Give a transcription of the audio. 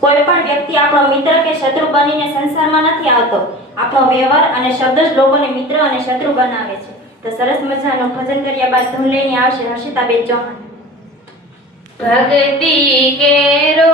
કોઈ પણ વ્યક્તિ આપણો મિત્ર કે શત્રુ બનીને સંસારમાં નથી આવતો. આપણો વ્યવહાર અને શબ્દ જ લોકોને મિત્ર અને શત્રુ બનાવે છે. તો સરસ મજાનું ભજન કર્યા બાદ ધૂન લઈને આવશે હર્ષિતાબેન ચૌહાણ. ભક્તિ કેરો